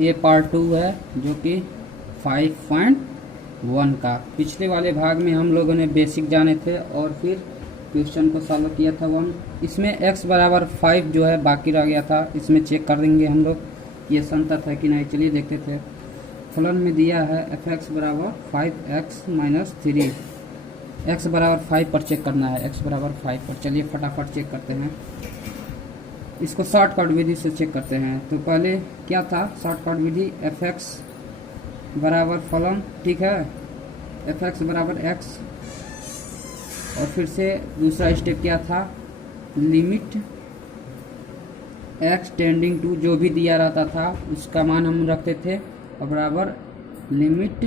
ये पार्ट 2 है जो कि 5.1 का। पिछले वाले भाग में हम लोगों ने बेसिक जाने थे और फिर क्वेश्चन को सॉल्व किया था 1। इसमें x बराबर 5 जो है बाकी रह गया था, इसमें चेक कर देंगे हम लोग ये संतत है कि नहीं। चलिए देखते थे। फलन में दिया है f(x) बराबर 5x माइनस 3। x बराबर 5 पर चेक करना है, x बराबर 5 पर। चलिए फटाफट चेक करते हैं। इसको शॉर्टकट विधि से चेक करते हैं। तो पहले क्या था शॉर्टकट विधि, f(x) बराबर फलन, ठीक है, f(x) बराबर x। और फिर से दूसरा स्टेप क्या था, लिमिट x टेंडिंग टू, जो भी दिया रहता था उसका मान हम रखते थे, और बराबर लिमिट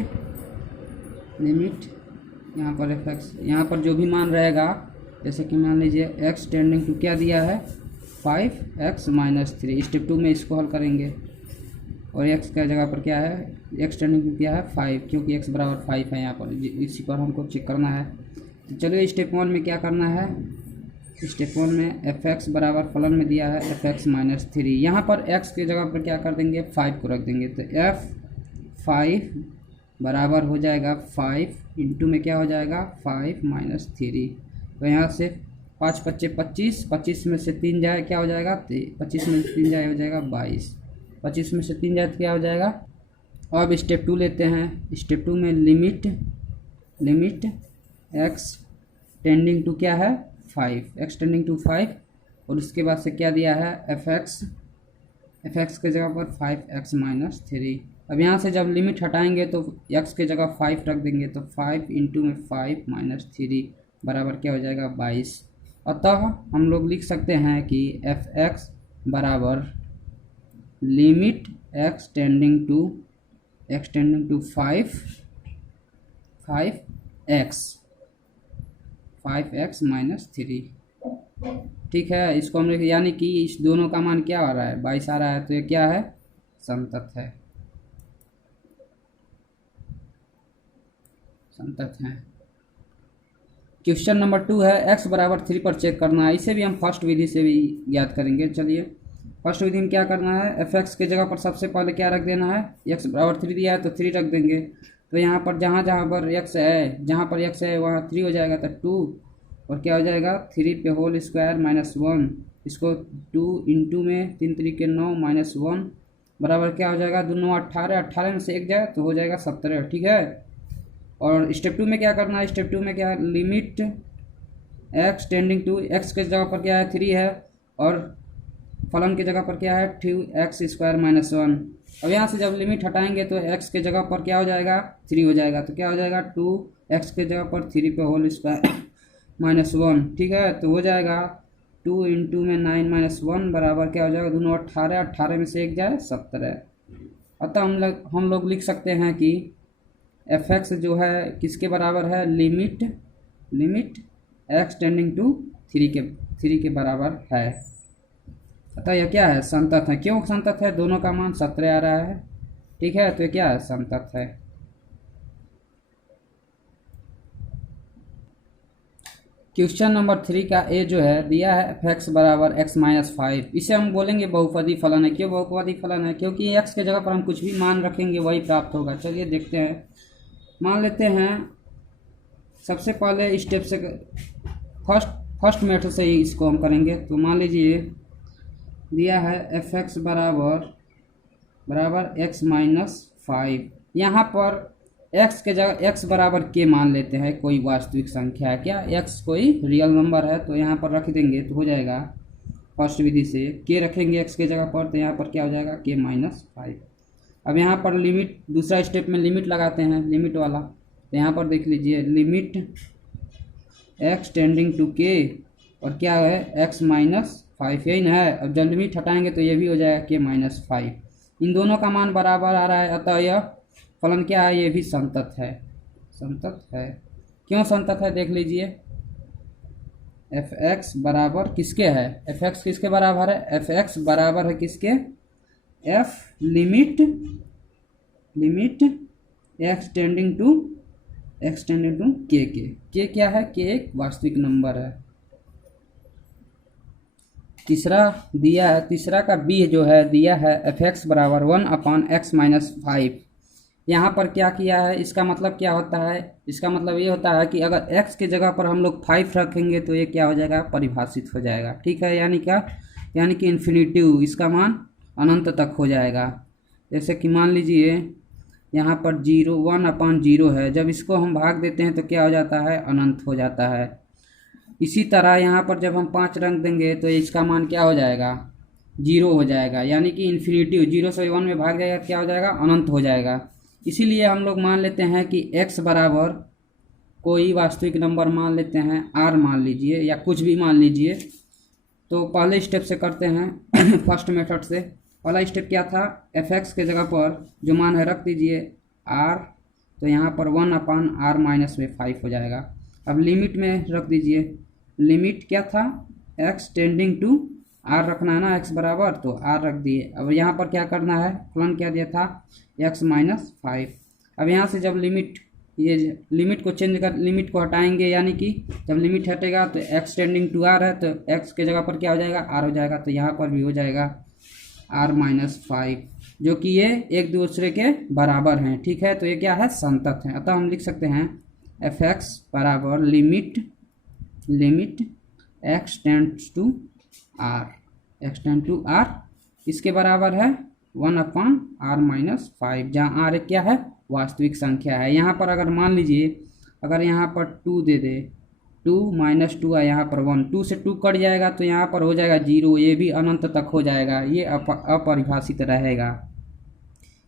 यहाँ पर f(x), यहाँ पर जो भी मान रहेगा, जैसे कि मान लीजिए x टेंडिंग टू क्या दिया है 5x माइनस 3। स्टेप 2 में इसको हल करेंगे और x का जगह पर क्या है, x टेंडिंग टू क्या है 5, क्योंकि x बराबर 5 है यहाँ पर, इसी पर हमको चेक करना है। तो चलिए स्टेप 1 में क्या करना है। स्टेप 1 में f(x) बराबर फलन में दिया है f(x माइनस 3। यहाँ पर x की जगह पर क्या कर देंगे 5 को रख देंगे। तो f(5) बराबर हो जाएगा 5 इंटू में क्या हो जाएगा 5 माइनस 3। तो यहाँ से 5 पच्चे 25, 25 में से 3 जाए क्या हो जाएगा, 25 में से 3 जाए हो जाएगा 22, 25 में से 3 जाए तो क्या हो जाएगा। अब स्टेप 2 लेते हैं। स्टेप 2 में लिमिट x टेंडिंग टू क्या है 5, x टेंडिंग टू 5, और उसके बाद से क्या दिया है f(x) के जगह पर 5x माइनस 3। अब यहाँ से जब लिमिट हटाएंगे तो x के जगह 5 रख देंगे, तो 5 इंटू में 5 माइनस 3 बराबर क्या हो जाएगा 22। अतः हम लोग लिख सकते हैं कि f(x) बराबर limit x tending to 5x minus 3, ठीक है। इसको हमने यानी कि इस दोनों का मान क्या आ रहा है 22 आ रहा है, तो ये क्या है संतत है, क्वेश्चन नंबर 2 है x बराबर 3 पर चेक करना है। इसे भी हम फर्स्ट विधि से भी ज्ञात करेंगे। चलिए फर्स्ट विधि में क्या करना है, f(x) के जगह पर सबसे पहले क्या रख देना है, x बराबर 3 दिया है तो 3 रख देंगे। तो यहाँ पर जहाँ पर x है, जहाँ पर x है वहाँ 3 हो जाएगा, तो 2 और क्या हो जाएगा 3 पे होल स्क्वायर माइनस 1। इसको 2 इंटू में 3 3 के 9 माइनस 1 बराबर क्या हो जाएगा 2 9 18, 18 में से 1 जाए तो हो जाएगा 17, ठीक है। और स्टेप 2 में क्या करना है, स्टेप 2 में क्या है, limit x tending to, x के जगह पर क्या है 3 है, और फलन की जगह पर क्या है 2x स्क्वायर माइनस 1। अब यहाँ से जब लिमिट हटाएंगे तो x के जगह पर क्या हो जाएगा 3 हो जाएगा, तो क्या हो जाएगा 2x के जगह पर 3 पे होल स्क्वायर माइनस 1, ठीक है। तो हो जाएगा 2 इंटू में 9 माइनस 1 बराबर क्या हो जाएगा 2 9 18, 18 में से 1 जाए 17। अतः हम लोग लिख सकते हैं कि f(x) जो है किसके बराबर है, लिमिट x टेंडिंग टू 3 के बराबर है। अतः यह क्या है संतत है। क्यों संतत है, दोनों का मान 17 आ रहा है, ठीक है। तो क्या है संतत है। क्वेश्चन नंबर 3 का ए जो है दिया है f(x) बराबर x माइनस 5। इसे हम बोलेंगे बहुपदी फलन है। क्यों बहुपदी फलन है, क्योंकि x के जगह पर हम कुछ भी मान रखेंगे वही प्राप्त होगा। चलिए देखते हैं। मान लेते हैं सबसे पहले स्टेप से फर्स्ट मेथड से ही इसको हम करेंगे। तो मान लीजिए दिया है f(x) बराबर x माइनस 5। यहाँ पर x के जगह x बराबर k मान लेते हैं, कोई वास्तविक संख्या है क्या, x कोई रियल नंबर है, तो यहाँ पर रख देंगे तो हो जाएगा फर्स्ट विधि से k रखेंगे x के जगह पर, तो यहाँ पर क्या हो जाएगा k माइनस 5। अब यहाँ पर लिमिट, दूसरा स्टेप में लिमिट लगाते हैं, लिमिट वाला। तो यहाँ पर देख लीजिए limit x tending to k और क्या है x माइनस 5, यही ना है। अब जब लिमिट हटाएंगे तो ये भी हो जाएगा k माइनस 5। इन दोनों का मान बराबर आ रहा है, अतः यह फलन क्या है, ये भी संतत है, क्यों संतत है देख लीजिए। f(x) बराबर किसके है, f(x) किसके बराबर है, f(x) बराबर है किसके, f limit x tending to k क्या है, k एक वास्तविक नंबर है। तीसरा दिया है, तीसरा का बी जो है दिया है f(x) बराबर 1/x माइनस 5। यहाँ पर क्या किया है, इसका मतलब क्या होता है, इसका मतलब ये होता है कि अगर x के जगह पर हम लोग 5 रखेंगे तो ये क्या हो जाएगा, परिभाषित हो जाएगा। ठीक है, यानी क्या, यानी कि इन्फिनिटिव, इसका मान अनंत तक हो जाएगा। जैसे कि मान लीजिए यहाँ पर 1/0 है, जब इसको हम भाग देते हैं तो क्या हो जाता है, अनंत हो जाता है। इसी तरह यहाँ पर जब हम 5 रख देंगे तो इसका मान क्या हो जाएगा, 0 हो जाएगा, यानी कि इन्फिनिटिव 0 से 1 में भाग जाएगा, क्या हो जाएगा, अनंत हो जाएगा। इसीलिए हम लोग मान लेते हैं कि x बराबर कोई वास्तविक नंबर मान लेते हैं, r मान लीजिए या कुछ भी मान लीजिए। तो पहले स्टेप से करते हैं फर्स्ट मेथड से। पहला स्टेप क्या था, f(x) के जगह पर जो मान है रख दीजिए r, तो यहाँ पर 1/r माइनस में 5 हो जाएगा। अब लिमिट में रख दीजिए, लिमिट क्या था, x टेंडिंग टू r रखना है ना, x बराबर, तो r रख दिए। अब यहाँ पर क्या करना है, फलन क्या दिया था, x माइनस 5। अब यहाँ से जब लिमिट, ये लिमिट को चेंज कर, लिमिट को हटाएंगे, यानी कि जब लिमिट हटेगा तो x टेंडिंग टू r है, तो x के जगह पर क्या हो जाएगा, r हो जाएगा, तो यहाँ पर भी हो जाएगा r माइनस 5, जो कि ये एक दूसरे के बराबर हैं। ठीक है, तो ये क्या है, संतत है। अतः हम लिख सकते हैं f(x) बराबर limit x tends to r, इसके बराबर है 1/r माइनस 5, जहाँ r क्या है, वास्तविक संख्या है। यहाँ पर अगर मान लीजिए, अगर यहाँ पर 2 दे दे, 2 माइनस 2 है, यहाँ पर 1, 2 से 2 कट जाएगा तो यहाँ पर हो जाएगा 0, ये भी अनंत तक हो जाएगा, ये अपरिभाषित रहेगा।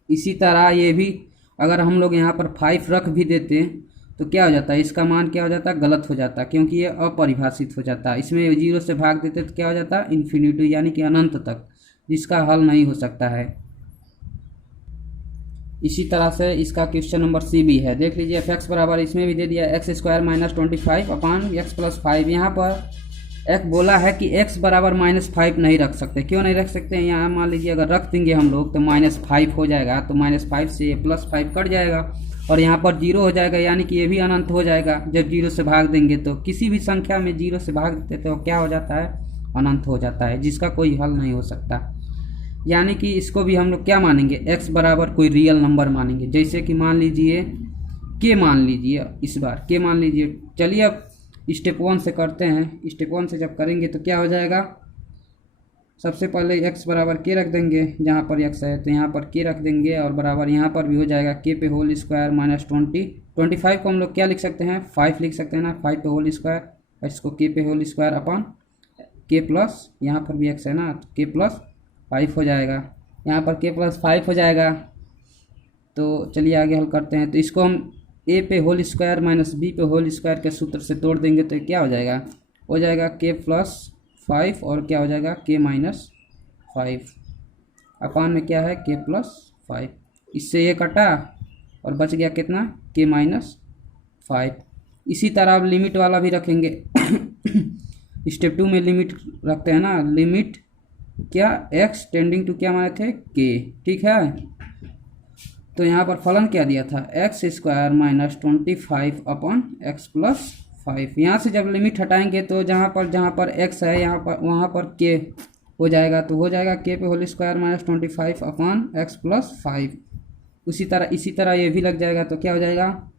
इसी तरह ये भी अगर हम लोग यहाँ पर 5 रख भी देते तो क्या हो जाता है, इसका मान क्या हो जाता है, गलत हो जाता है, क्योंकि ये अपरिभाषित हो जाता है। इसमें 0 से भाग देते तो क्या हो जाता है, इन्फिनिटी, यानी कि अनंत तक, जिसका हल नहीं हो सकता है। इसी तरह से इसका क्वेश्चन नंबर सी भी है, देख लीजिए। f(x) बराबर इसमें भी दे दिया x² माइनस 25/x+5। यहाँ पर एक बोला है कि x बराबर -5 नहीं रख सकते। क्यों नहीं रख सकते, यहाँ मान लीजिए अगर रख देंगे हम लोग तो -5 हो जाएगा, तो -5 से +5 कट जाएगा और यहाँ पर 0 हो जाएगा, यानी कि ये भी अनंत हो जाएगा। जब 0 से भाग देंगे तो किसी भी संख्या में 0 से भाग देते तो क्या हो जाता है, अनंत हो जाता है, जिसका कोई हल नहीं हो सकता। यानी कि इसको भी हम लोग क्या मानेंगे, x बराबर कोई रियल नंबर मानेंगे। जैसे कि मान लीजिए k मान लीजिए, इस बार k मान लीजिए। चलिए अब स्टेप 1 से करते हैं। स्टेप 1 से जब करेंगे तो क्या हो जाएगा, सबसे पहले x बराबर k रख देंगे, जहाँ पर x है तो यहाँ पर k रख देंगे, और बराबर यहाँ पर भी हो जाएगा k पे होल स्क्वायर माइनस 25 को हम लोग क्या लिख सकते हैं, 5 लिख सकते हैं ना, 5 पे होल स्क्वायर, इसको k पे होल स्क्वायर अपन k प्लस, यहाँ पर भी x है ना, तो k प्लस 5 हो जाएगा, यहाँ पर k प्लस 5 हो जाएगा। तो चलिए आगे हल करते हैं। तो इसको हम a पे होल स्क्वायर माइनस b पे होल स्क्वायर के सूत्र से तोड़ देंगे तो क्या हो जाएगा, हो जाएगा k प्लस 5 और क्या हो जाएगा k माइनस 5 अपान में क्या है k प्लस 5। इससे ये कटा और बच गया कितना, k माइनस 5। इसी तरह अब लिमिट वाला भी रखेंगे स्टेप 2 में लिमिट रखते हैं ना, लिमिट क्या, x टेंडिंग टू क्या माने थे, k। ठीक है, तो यहाँ पर फलन क्या दिया था, x² माइनस 25/x+5। यहाँ से जब लिमिट हटाएंगे तो जहाँ पर x है यहाँ पर, वहाँ पर k हो जाएगा, तो हो जाएगा k पे होल स्क्वायर माइनस 25/x+5। इसी तरह ये भी लग जाएगा, तो क्या हो जाएगा,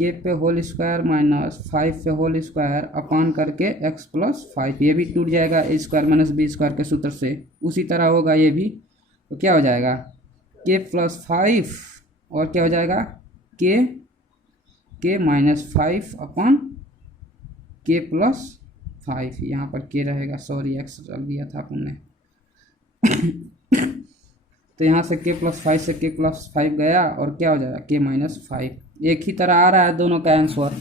k पे होल स्क्वायर माइनस 5 पे होल स्क्वायर अपान करके x+5। ये भी टूट जाएगा a square minus b square के सूत्र से। उसी तरह होगा ये भी, तो क्या हो जाएगा k प्लस 5 और क्या हो जाएगा k माइनस 5 अपान k प्लस 5। यहाँ पर k रहेगा, सॉरी x रख दिया था अपन ने तो यहाँ से k प्लस 5 से k प्लस 5 गया और क्या हो जाएगा k माइनस 5। एक ही तरह आ रहा है दोनों का आंसर,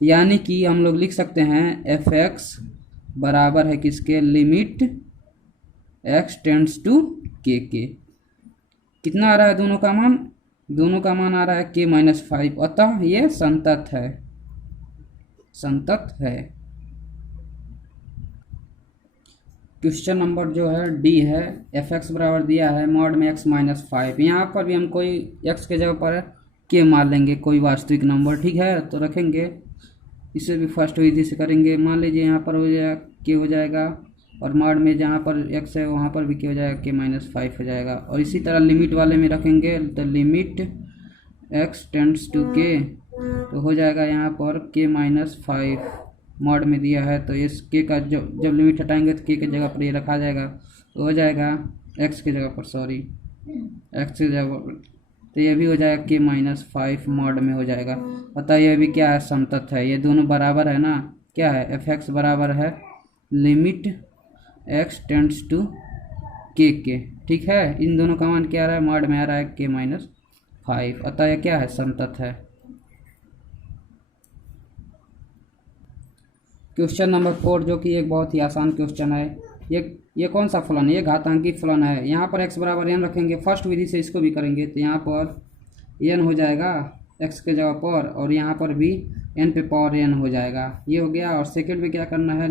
यानी कि हम लोग लिख सकते हैं f(x) बराबर है किसके, limit x tends to k के। कितना आ रहा है दोनों का मान, दोनों का मान आ रहा है k माइनस 5, अतः ये संतत है, संतत है। क्वेश्चन नंबर जो है डी है, f(x) बराबर दिया है मॉड में x माइनस 5। यहाँ पर भी हम कोई x के जगह पर k मार लेंगे, कोई वास्तविक नंबर। ठीक है, तो रखेंगे, इसे भी फर्स्ट विधि से करेंगे। मान लीजिए यहाँ पर हो जाएगा k हो जाएगा और मॉड में जहाँ पर x है वहाँ पर भी क्या हो जाएगा, k-5 हो जाएगा। और इसी तरह लिमिट वाले में रखेंगे तो limit x tends to k तो हो जाएगा यहाँ पर k-5 मॉड में दिया है, तो इस k का जब लिमिट हटाएंगे तो k की जगह पर ये रखा जाएगा, तो हो जाएगा x की जगह पर, सॉरी x की जगह पर, तो ये भी हो जाएगा k-5 मॉड में हो जाएगा। अतः ये भी क्या है, समतत्व है, ये दोनों बराबर है ना, क्या है f(x) बराबर है limit x tends to k के, ठीक है। इन दोनों का मान क्या आ रहा है, मॉड में आ रहा है k-5, अतः यह क्या है, समतत्व है। क्वेश्चन नंबर 4 जो कि एक बहुत ही आसान क्वेश्चन है। ये कौन सा फलन है, ये घातांकी फलन है। यहाँ पर x बराबर n रखेंगे, फर्स्ट विधि से इसको भी करेंगे तो यहाँ पर n हो जाएगा x के जगह पर, और यहाँ पर भी n पे पावर n हो जाएगा, ये हो गया। और सेकंड में क्या करना है,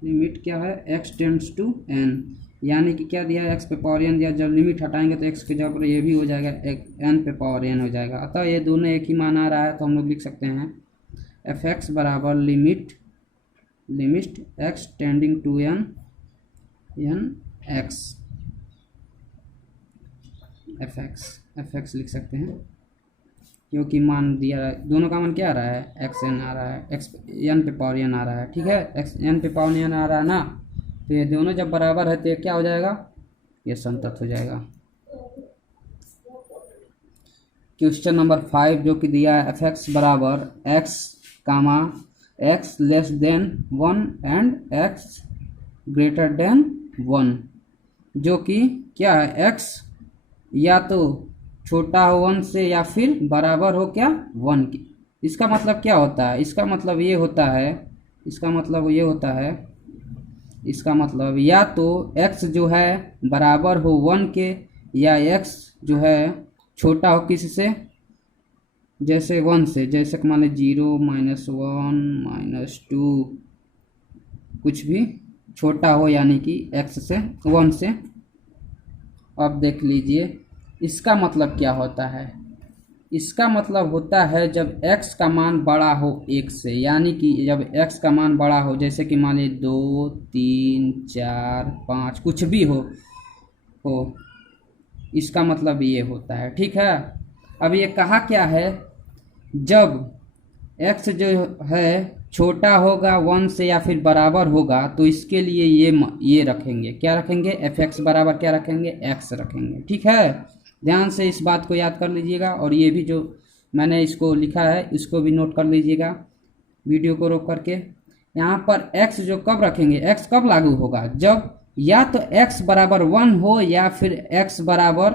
लिमिट क्या है, x टेंड्स टू n, यानी कि क्या दिया है, x पे पावर n दिया, जब लिमिट हटाएंगे तो x के जगह पर ये भी हो जाएगा, n पे पावर n हो जाएगा। अतः ये दोनों एक ही मान आ रहा है, तो हम लोग लिख सकते हैं f(x) बराबर limit x tending to n x f(x) लिख सकते हैं, क्योंकि मान दिया दोनों का मान क्या आ रहा है, xn आ रहा है, x n पे पावर n आ रहा है, ठीक है, x n पे पावर n आ रहा है ना, तो ये दोनों जब बराबर है तो ये क्या हो जाएगा, ये समतत्व हो जाएगा। क्वेश्चन नंबर 5 जो कि दिया है f(x) बराबर x, x less than 1 and x greater than 1, जो कि क्या है, x या तो छोटा हो 1 से या फिर बराबर हो क्या 1 की। इसका मतलब क्या होता है, इसका मतलब ये होता है या तो x जो है बराबर हो 1 के, या x जो है छोटा हो किसी से, जैसे 1 से, जैसे मान लीजिए 0, -1, -2, कुछ भी छोटा हो, यानी कि x से 1 से। अब देख लीजिए इसका मतलब क्या होता है, इसका मतलब होता है जब x का मान बड़ा हो 1 से, यानी कि जब x का मान बड़ा हो, जैसे कि मान लीजिए 2, 3, 4, 5 कुछ भी हो, इसका मतलब ये होता है, ठीक है। अब ये कहा क्या है, जब x जो है छोटा होगा 1 से या फिर बराबर होगा, तो इसके लिए ये रखेंगे, क्या रखेंगे, f(x) बराबर क्या रखेंगे, x रखेंगे, ठीक है। ध्यान से इस बात को याद कर लीजिएगा, और ये भी जो मैंने इसको लिखा है इसको भी नोट कर लीजिएगा वीडियो को रोक करके। यहाँ पर x जो कब रखेंगे, x कब लागू होगा, जब या तो x बराबर 1 हो या फिर x बराबर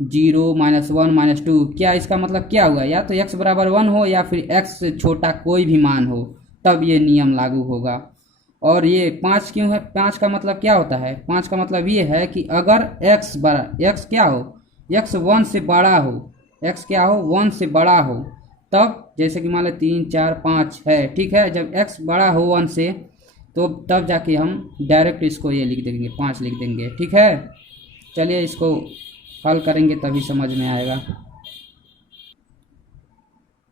0, -1, -2। क्या इसका मतलब क्या हुआ, या तो x बराबर 1 हो या फिर x से छोटा कोई भी मान हो, तब ये नियम लागू होगा। और ये 5 क्यों है, 5 का मतलब क्या होता है, 5 का मतलब ये है कि अगर x क्या हो, x 1 से बड़ा हो, x क्या हो 1 से बड़ा हो, तब जैसे कि मान लो 3, 4, 5 है, ठीक है, जब x बड़ा हो 1 से, तो तब जाके हम डायरेक्ट इसको ये लिख देंगे, 5 लिख देंगे, ठीक है। चलिए इसको हल करेंगे तभी समझ में आएगा।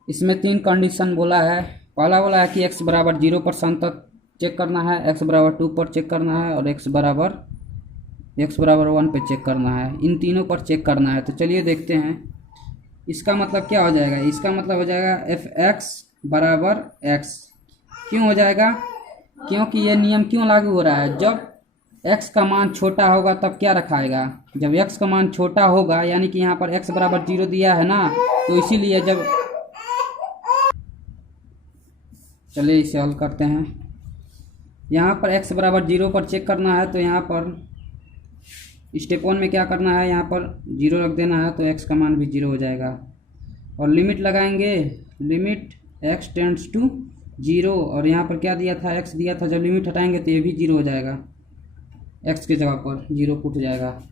इसमें 3 कंडीशन बोला है। पहला बोला है कि x बराबर 0 पर समतत्व चेक करना है, x बराबर 2 पर चेक करना है, और x बराबर 1 पे चेक करना है, इन तीनों पर चेक करना है। तो चलिए देखते हैं इसका मतलब क्या हो जाएगा, इसका मतलब हो जाएगा f(x) बराबर x। क्यों हो जाएगा, क्योंकि ये नियम क्यों लागू हो रहा है, जब x का मान छोटा होगा तब क्या रखाएगा, जब x का मान छोटा होगा, यानी कि यहाँ पर x बराबर 0 दिया है ना, तो इसीलिए जब, चलिए इसे हल करते हैं। यहाँ पर x बराबर 0 पर चेक करना है, तो यहाँ पर स्टेप 1 में क्या करना है, यहाँ पर 0 रख देना है, तो x का मान भी 0 हो जाएगा। और लिमिट लगाएंगे, लिमिट x टेंड्स टू 0, और यहाँ पर क्या दिया था, x दिया था, जब लिमिट हटाएंगे तो ये भी 0 हो जाएगा, x की जगह पर 0 पुट जाएगा।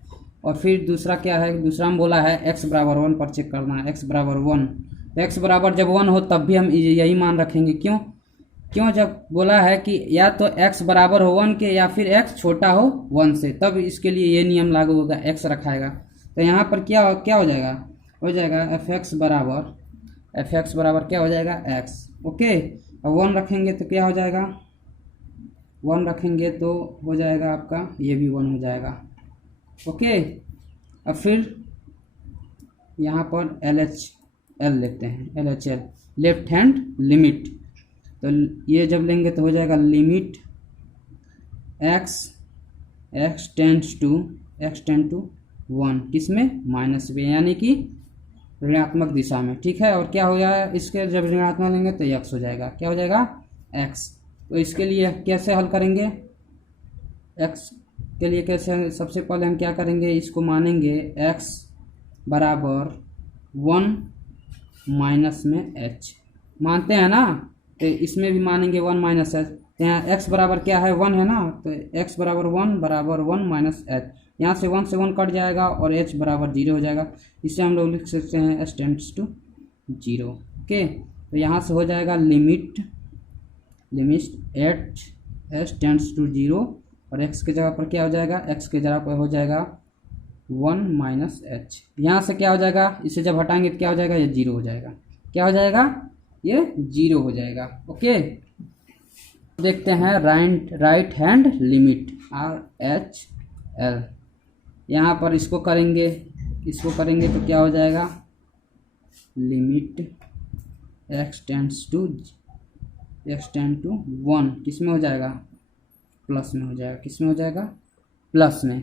और फिर दूसरा क्या है, दूसरा हम बोला है x बराबर 1 पर चेक करना है, x बराबर 1, तो x बराबर जब 1 हो तब भी हम यही मान रखेंगे। क्यों, जब बोला है कि या तो x बराबर हो 1 के या फिर x छोटा हो 1 से, तब इसके लिए ये नियम लागू होगा, x रखाएगा। तो यहाँ पर क्या हो जाएगा, f(x) बराबर क्या हो जाएगा, x, ओके। और 1 रखेंगे तो क्या हो जाएगा, 1 रखेंगे तो हो जाएगा आपका, ये भी 1 हो जाएगा। ओके, अब फिर यहाँ पर LHL लेते हैं, LHL लेफ्ट हैंड लिमिट। तो ये जब लेंगे तो हो जाएगा लिमिट x टेंड्स टू 1, किसमें, माइनस में, यानी कि ऋणात्मक दिशा में। ठीक है, और क्या हो जाएगा इसके, जब ऋणात्मक लेंगे तो x हो जाएगा, क्या हो जाएगा, x। तो इसके लिए कैसे हल करेंगे, x के लिए कैसे, सबसे पहले हम क्या करेंगे, इसको मानेंगे x बराबर 1 माइनस में h, मानते हैं ना, तो इसमें भी मानेंगे 1 माइनस h। तो यहाँ x बराबर क्या है, 1 है ना, तो x बराबर 1 माइनस h, यहाँ से 1 से 1 कट जाएगा और h बराबर 0 हो जाएगा। इसे हम लोग लिख सकते हैं h टेंड्स टू 0। ओके, तो यहाँ से हो जाएगा लिमिट h टेंड्स टू 0, और x के जगह पर क्या हो जाएगा, x के जगह पर हो जाएगा 1 माइनस h। यहाँ से क्या हो जाएगा, इसे जब हटाएंगे तो क्या हो जाएगा, ये 0 हो जाएगा, क्या हो जाएगा, ये 0 हो जाएगा। ओके, देखते हैं राइट हैंड लिमिट RHL। यहाँ पर इसको करेंगे तो क्या हो जाएगा, लिमिट x टेंड्स टू 1, किस में हो जाएगा, प्लस में हो जाएगा, किस में हो जाएगा, प्लस में।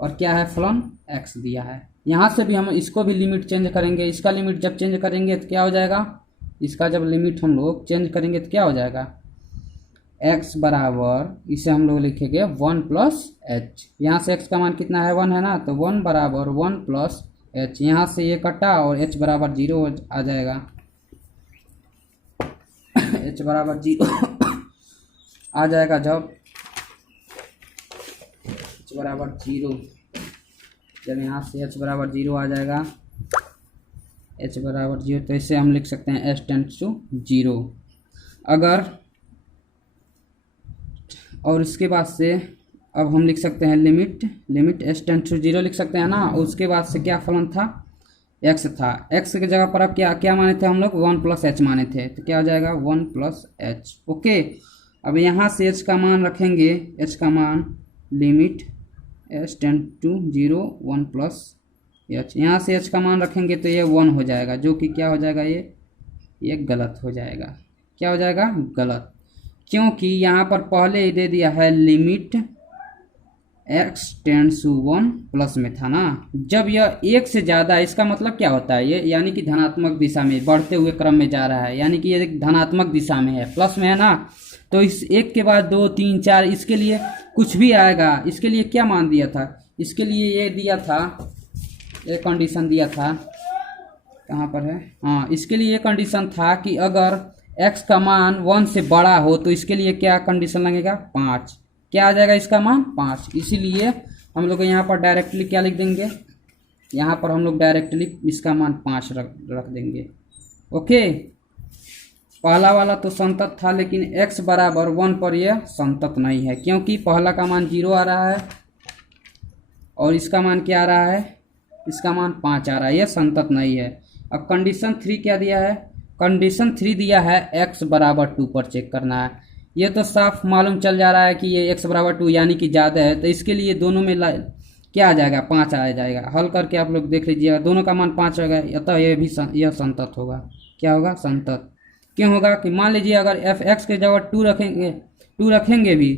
और क्या है, फलन x दिया है। यहाँ से भी हम इसको भी लिमिट चेंज करेंगे, इसका लिमिट जब चेंज करेंगे तो क्या हो जाएगा, इसका जब लिमिट हम लोग चेंज करेंगे तो क्या हो जाएगा, x बराबर, इसे हम लोग लिखेंगे 1 प्लस h। यहाँ से x का मान कितना है, 1 है ना, तो 1 बराबर 1 प्लस h। यहाँ से ये कटा और h बराबर 0 आ जाएगा, h बराबर 0 आ जाएगा। जब h बराबर 0, जब यहाँ से h बराबर 0 आ जाएगा, h बराबर 0, तो इसे हम लिख सकते हैं h टेंड्स टू 0। अगर, और इसके बाद से अब हम लिख सकते हैं लिमिट h टेंड्स टू 0 लिख सकते हैं ना। उसके बाद से क्या फलन था, x था, x के जगह पर अब क्या माने थे हम लोग, 1 प्लस h माने थे, तो क्या हो जाएगा, 1 प्लस h। ओके, अब यहाँ से h का मान रखेंगे, h का मान limit h tends to 0 1 plus h, यहाँ से h का मान रखेंगे तो ये 1 हो जाएगा, जो कि क्या हो जाएगा, ये गलत हो जाएगा, क्या हो जाएगा, गलत, क्योंकि यहाँ पर पहले ही दे दिया है limit x tends to 1 plus में था ना। जब यह 1 से ज़्यादा है, इसका मतलब क्या होता है, ये यानी कि धनात्मक दिशा में बढ़ते हुए क्रम में जा रहा है, यानी कि ये धनात्मक दिशा में है, प्लस में है ना। तो इस 1 के बाद 2 3 4, इसके लिए कुछ भी आएगा। इसके लिए क्या मान दिया था, इसके लिए ये दिया था, ये कंडीशन दिया था, कहाँ पर है, हाँ, इसके लिए ये कंडीशन था कि अगर x का मान 1 से बड़ा हो तो इसके लिए क्या कंडीशन लगेगा, 5। क्या आ जाएगा इसका मान, 5। इसीलिए हम लोग यहाँ पर डायरेक्टली क्या लिख देंगे, यहाँ पर हम लोग डायरेक्टली इसका मान 5 रख देंगे। ओके, पहला वाला तो संतत था, लेकिन x बराबर 1 पर यह संतत नहीं है, क्योंकि पहला का मान 0 आ रहा है और इसका मान क्या आ रहा है, इसका मान 5 आ रहा है, यह संतत नहीं है। अब कंडीशन 3 क्या दिया है, कंडीशन 3 दिया है x बराबर 2 पर चेक करना है। ये तो साफ मालूम चल जा रहा है कि ये x बराबर 2 यानी कि ज़्यादा है, तो इसके लिए दोनों में क्या आ जाएगा, 5 आ जाएगा। हल करके आप लोग देख लीजिएगा, दोनों का मान 5 होगा, अतः यह संतत होगा। क्या होगा, संतत। क्यों होगा कि मान लीजिए अगर f(x) के जगह 2 रखेंगे भी,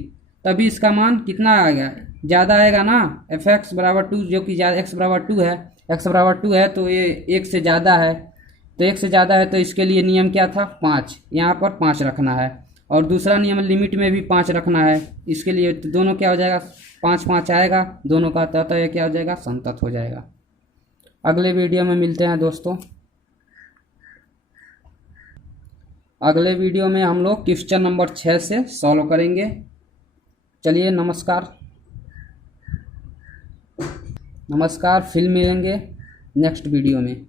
तभी इसका मान कितना आएगा, ज़्यादा आएगा ना। f(x) बराबर 2, जो कि x बराबर 2 है, x बराबर 2 है तो ये 1 से ज़्यादा है, तो 1 से ज़्यादा है, तो इसके लिए नियम क्या था, 5। यहाँ पर 5 रखना है, और दूसरा नियम लिमिट में भी 5 रखना है। इसके लिए तो दोनों क्या हो जाएगा, 5 5 आएगा दोनों का, तो ये क्या हो जाएगा, संतत हो जाएगा। अगले वीडियो में मिलते हैं दोस्तों। अगले वीडियो में हम लोग क्वेश्चन नंबर 6 से सॉल्व करेंगे। चलिए, नमस्कार, फिर मिलेंगे नेक्स्ट वीडियो में।